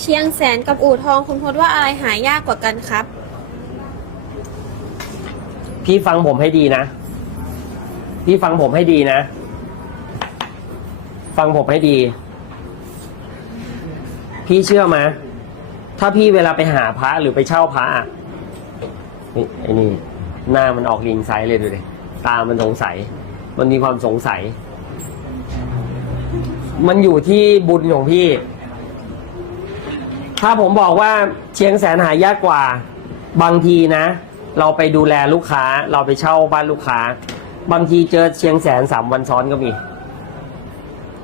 เชียงแสนกับอู่ทองคุณพจน์ว่าอะไรหายากกว่ากันครับ พี่ฟังผมให้ดีนะ พี่ฟังผมให้ดีนะ ฟังผมให้ดี พี่เชื่อไหมถ้าพี่เวลาไปหาพระหรือไปเช่าพระอะนี่ไอ้นี่หน้ามันออกลิงไซส์เลยดูดิตามันสงสัย มันมีความสงสัย มันอยู่ที่บุญของพี่ ถ้าผมบอกว่าเชียงแสนหายากกว่าบางทีนะ เราไปดูแลลูกค้าเราไปเช่าบ้านลูกค้า บางทีเจอเชียงแสนสามวันซ้อนก็มี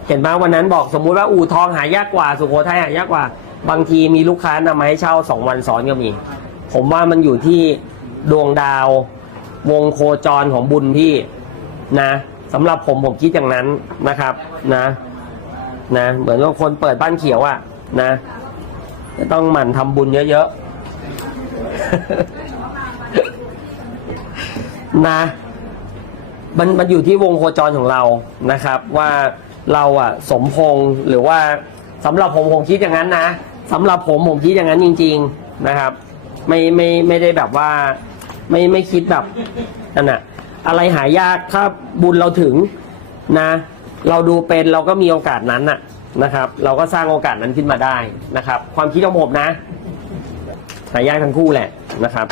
เห็นไหมวันนั้นบอกสมมุติว่าอู่ทองหายากกว่า สุโขทัยหายากกว่า บางทีมีลูกค้านำมาให้เช่าสองวันซ้อนก็มี ผมว่ามันอยู่ที่ดวงดาว วงโคจรของบุญพี่นะสำหรับผมผมคิดอย่างนั้นนะครับนะ นะ เหมือนกับคนเปิดบ้านเขียวอะนะ จะต้องหมั่นทำบุญเยอะๆ นะ มันมันอยู่ที่วงโคจรของเรานะครับ ว่าเราอะสมพงหรือว่าสำหรับผมผมคิดอย่างนั้นนะสำหรับผมผมคิดอย่างนั้นจริง ๆนะครับ ไม่ไม่ไม่ได้แบบว่า ไม่ไม่คิดแบบนั่นอะอะไรหายากถ้าบุญเราถึงนะ เราดูเป็นเราก็มีโอกาสนั้นน่ะ นะครับ เราก็สร้างโอกาสนั้นขึ้นมาได้นะครับ ความคิดของผมนะหายากทั้งคู่แหละนะครับ